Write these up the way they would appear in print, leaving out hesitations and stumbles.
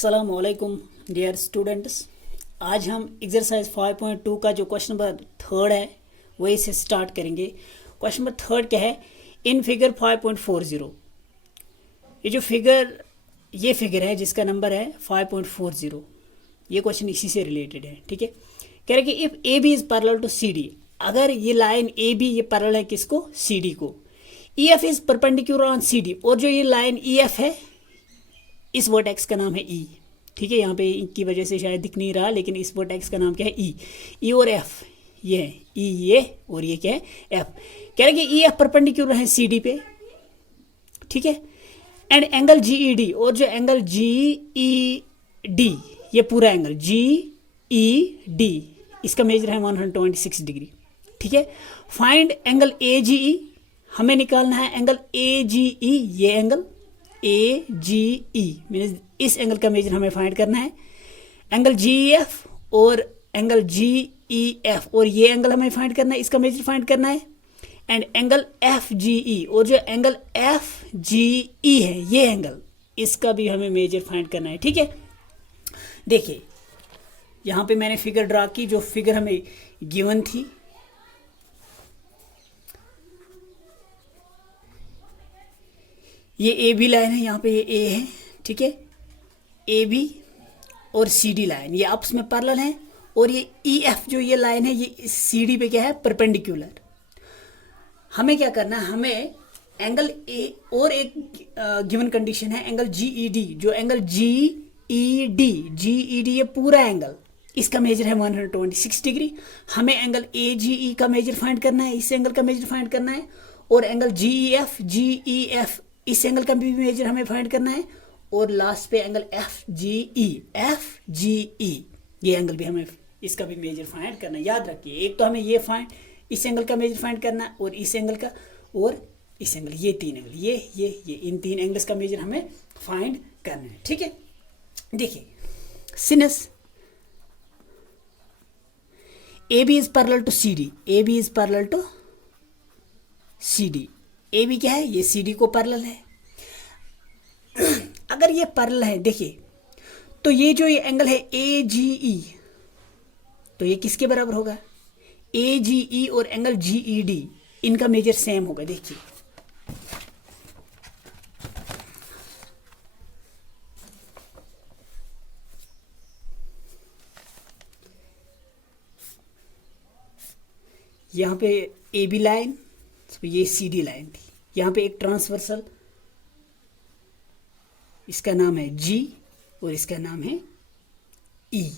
अस्सलामुअलैकुम dear students. आज हम एक्सरसाइज 5.2 का जो क्वेश्चन नंबर थर्ड है वही से स्टार्ट करेंगे। क्वेश्चन नंबर थर्ड क्या है? इन फिगर 5.40, ये फिगर है जिसका नंबर है 5.40। ये क्वेश्चन इसी से रिलेटेड है, ठीक है। कह रहे कि if A B is parallel to C D, अगर ये लाइन ए बी ये पैरेलल है किसको? सी डी को। E F is perpendicular on C D, और जो ये लाइन ई एफ है इस वर्टेक्स का नाम है ई, ठीक है। यहाँ पे की वजह से शायद दिख नहीं रहा, लेकिन इस वर्टेक्स का नाम क्या है? ई। ई और एफ ये है, ई ये और ये क्या है? एफ। कह रहे कि ई एफ परपेंडिकुलर है सी डी पे, ठीक है। And angle G E D, और जो एंगल जी ई डी ये पूरा एंगल जी ई डी इसका मेजर है 126 डिग्री, ठीक है। फाइंड एंगल ए जी ई, हमें निकालना है एंगल ए जी ई, ये angle A G E means इस एंगल का मेजर हमें फाइंड करना है। एंगल जी ई एफ और एंगल जी ई एफ, और ये एंगल हमें फाइंड करना है, इसका मेजर फाइंड करना है। And angle F G E, और जो एंगल एफ जी ई है ये एंगल, इसका भी हमें मेजर फाइंड करना है, ठीक है। देखिए यहाँ पे मैंने फिगर ड्रा की, जो फिगर हमें गिवन थी। ये ए बी लाइन है, यहाँ पे ये ए है, ठीक है। ए बी और सी डी लाइन ये आपस में पैरेलल है, और ये ई एफ जो ये लाइन है ये सी डी पे क्या है? परपेंडिकुलर। हमें क्या करना है? हमें एंगल ए, और एक गिवन कंडीशन है एंगल जी ई डी, जो एंगल जी ई डी ये पूरा एंगल, इसका मेजर है 126 डिग्री। हमें एंगल ए जी ई का मेजर फाइंड करना है, इस एंगल का मेजर फाइंड करना है। और एंगल जी ई एफ इस एंगल का भी मेजर हमें फाइंड करना है। और लास्ट पे एंगल एफ जी ई ये एंगल भी हमें, इसका भी मेजर फाइंड करना है। याद रखिए, एक तो हमें ये इस एंगल का मेजर फाइंड करना है, और इस एंगल का, और इस एंगल, ये तीन एंगल, ये इन तीन एंगल्स का मेजर हमें फाइंड करना है, ठीक है। देखिए since A B is parallel to C D, A B is parallel to C D. A B क्या है? ये सी डी को पैरेलल है। अगर ये पैरेलल है, देखिए, तो ये जो ये एंगल है ए जी ई, तो ये किसके बराबर होगा? ए जी ई और एंगल जी ई डी इनका मेजर सेम होगा। देखिए यहाँ पे ए बी लाइन, ये सी डी लाइन थी, यहाँ पे एक ट्रांसवर्सल, इसका नाम है जी और इसका नाम है ई।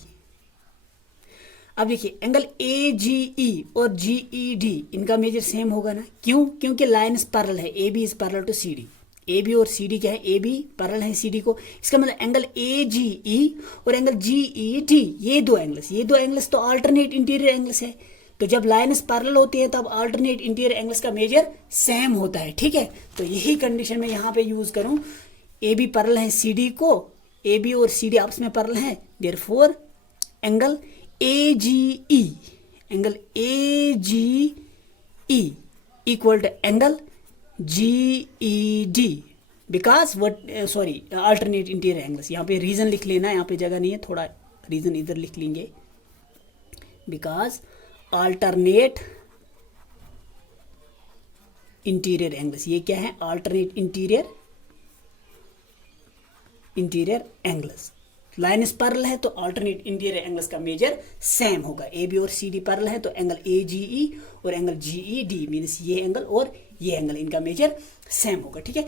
अब देखिए एंगल ए जी ई और जी ई डी इनका मेजर सेम होगा ना, क्यों? क्योंकि लाइन पैरेलल है, A B is parallel to C D. A B और सी डी क्या है? ए बी पैरेलल है सी डी को, इसका मतलब एंगल ए जी ई और एंगल जी ई डी ये दो एंगल्स तो अल्टरनेट इंटीरियर एंगल्स है। तो जब लाइन्स पैरेलल होती है तब अल्टरनेट इंटीरियर एंगल्स का मेजर सेम होता है, ठीक है। तो यही कंडीशन में यहाँ पे यूज करूँ, ए बी पैरेलल है सी डी को, ए बी और सी डी आपस में पैरेलल है, therefore angle A G E equal to angle G E D, because alternate interior angles. यहाँ पे रीजन लिख लेना, यहाँ पे जगह नहीं है, थोड़ा रीजन इधर लिख लेंगे। बिकॉज अल्टरनेट इंटीरियर एंगल्स, ये क्या है? Alternate interior angles. Line parallel है तो अल्टरनेट इंटीरियर एंगल्स का मेजर सेम होगा। ए बी और सी डी पैरेलल है तो एंगल ए जी ई और angle G E D means ये एंगल और ये एंगल, इनका मेजर सेम होगा, ठीक है।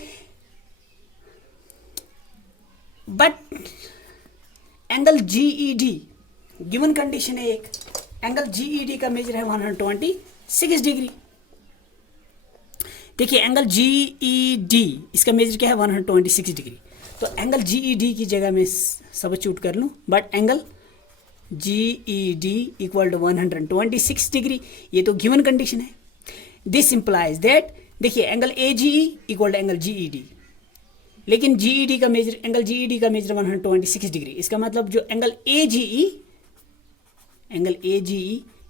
But angle G E D given condition है, एक एंगल जी ई डी का मेजर है 126 डिग्री। देखिए एंगल जी ई डी इसका मेजर क्या है? 126 डिग्री। तो एंगल जी ई डी की जगह में सब्स्टिट्यूट कर लूँ, but angle G E D equal to 126 degree, ये तो गिवन कंडीशन है। दिस इंप्लाइज दैट, देखिए angle A G E equal to angle G E D, लेकिन जी ई डी का measure, angle G E D का measure 126 degree. इसका मतलब जो एंगल ए जी ई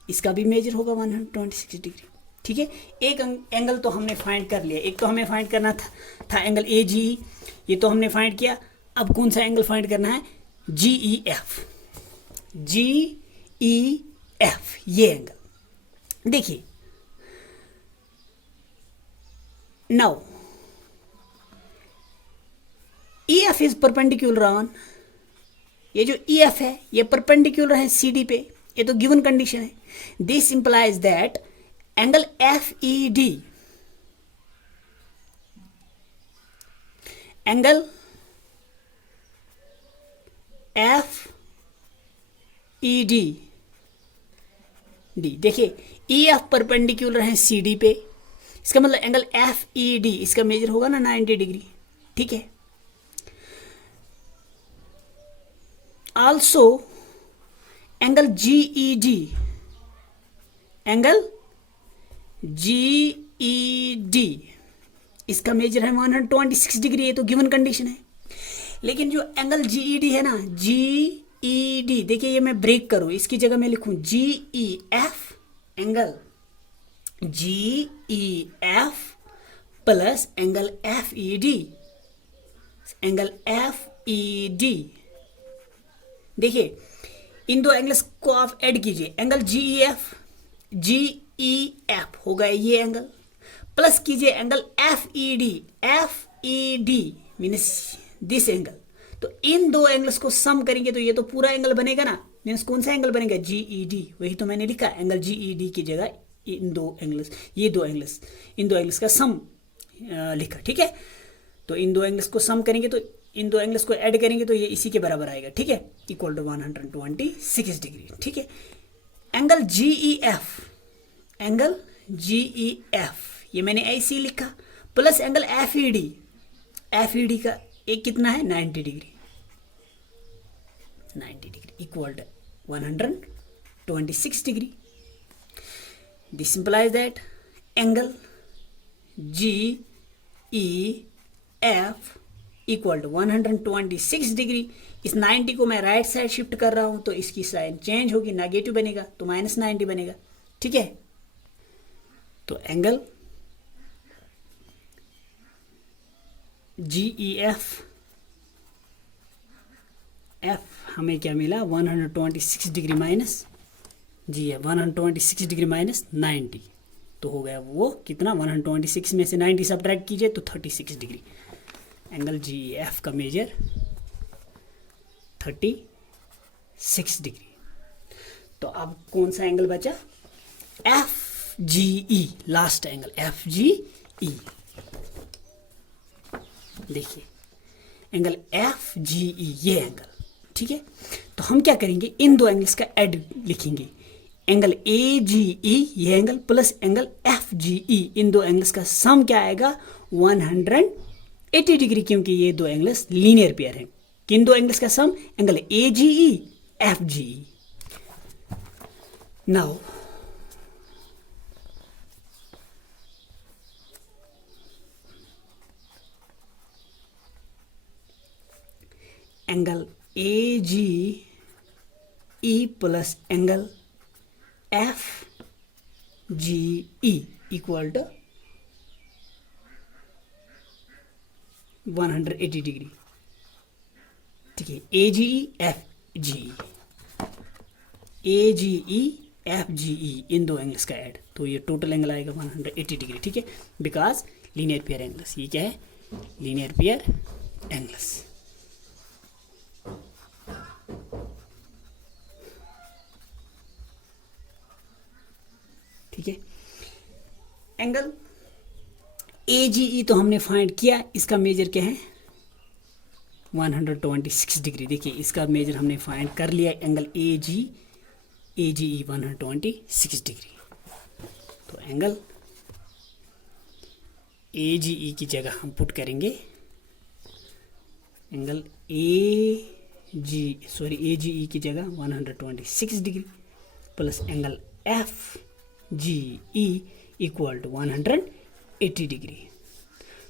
इसका भी मेजर होगा 126 डिग्री, ठीक है। एक एंगल तो हमने फाइंड कर लिया, एक तो हमें फाइंड करना था एंगल ए जी, ये तो हमने फाइंड किया। अब कौन सा एंगल फाइंड करना है? GEF, GEF ये एंगल देखिए। Now EF is perpendicular on, ये जो EF है ये परपेंडिकुलर है CD पे, ये तो गिवन कंडीशन है। This implies that angle FED, angle FED देखिए EF परपेंडिकुलर है CD पे, इसका मतलब एंगल FED इसका मेजर होगा ना 90 डिग्री, ठीक है। Also angle GED, angle GED इसका मेजर है 126 डिग्री, ये तो गिवन कंडीशन है। लेकिन जो एंगल GED है ना, GED देखिए, ये मैं ब्रेक करूं, इसकी जगह मैं लिखूं GEF, angle GEF plus angle FED, angle FED। देखिए इन दो एंगल्स को आप ऐड कीजिए, एंगल GEF होगा ये एंगल, प्लस कीजिए angle FED means this angle. तो इन दो एंगल्स को सम करेंगे तो ये तो पूरा एंगल बनेगा ना, मीन्स कौन सा एंगल बनेगा, GED। वही तो मैंने लिखा, एंगल GED की जगह इन दो एंगल्स, इन दो एंगल्स का सम लिखा, ठीक है। तो इन दो एंगल्स को सम करेंगे तो इन दो एंगल्स को ऐड करेंगे तो ये इसी के बराबर आएगा, ठीक है, इक्वल टू 126 डिग्री, ठीक है। एंगल GEF ये मैंने ऐसे ही लिखा, प्लस एंगल FED का एक कितना है 90 degree, equal to 126 degree. This implies that angle GEF equal to 126 degree. इस 90 को मैं राइट साइड शिफ्ट कर रहा हूं तो इसकी साइन चेंज होगी, नेगेटिव बनेगा तो -90 बनेगा, ठीक है। तो एंगल GEF हमें क्या मिला, 126 degree minus GEF 126 degree minus 90, तो हो गया वो कितना, 126 में से 90 सब्ट्रैक्ट कीजिए तो 36 डिग्री। एंगल GEF का मेजर 36 डिग्री। तो अब कौन सा एंगल बचा, FGE, लास्ट एंगल FGE। देखिए एंगल FGE ये एंगल, ठीक है। तो हम क्या करेंगे, इन दो एंगल्स का ऐड लिखेंगे, एंगल AGE ये एंगल प्लस एंगल FGE, इन दो एंगल्स का सम क्या आएगा 180 डिग्री, क्योंकि ये दो एंगल्स लीनियर पेयर हैं। किन दो एंगल्स का sum, angle AGE FGE। Now angle AGE plus angle FGE equal to 180 degree, ठीक है। AGE FGE इन दो एंगल्स का ऐड, तो ये टोटल एंगल आएगा 180 डिग्री, ठीक है। बिकॉज लीनियर पेयर एंगल्स, ये क्या है, लीनियर पेयर एंगल्स। ठीक है, एंगल AGE तो हमने फाइंड किया, इसका मेजर क्या है 126 डिग्री। देखिए इसका मेजर हमने फाइंड कर लिया, एंगल AGE 126 डिग्री। तो एंगल AGE की जगह हम पुट करेंगे एंगल AGE की जगह 126 degree plus angle FGE equal to 180 degree.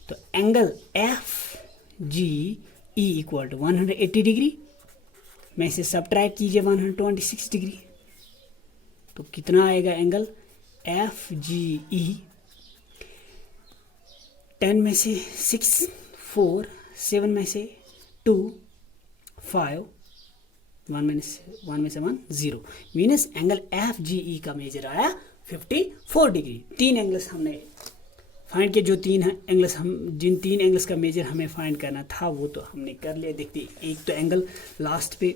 तो angle FGE equal to 180 degree में से सब्ट्रैक्ट कीजिए 126 डिग्री, तो कितना आएगा एंगल FGE, 10 में से 6 4 7 में से 2 5 1 में से 1 0 मीनस एंगल एफ जी ई का मेजर आया 54 डिग्री। 3 एंगल्स हमने फाइंड किए, जो 3 एंगल्स जिन 3 एंगल्स का मेजर हमें फाइंड करना था वो तो हमने कर लिया। देखते एक तो एंगल लास्ट पे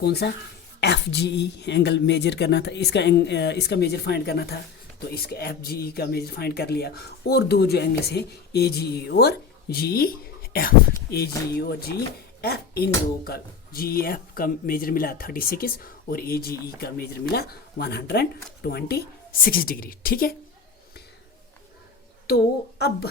कौन सा F G E angle measure करना था, इसका मेजर फाइंड करना था, तो इसका एफ जी ई का मेजर फाइंड कर लिया। और दो जो एंगल्स हैं ए जी ई और जी एफ, ए जी ई और जी एफ, इन दो का जी एफ का मेजर मिला 36 और ए जी ई का मेजर मिला 126 डिग्री। ठीक है, तो अब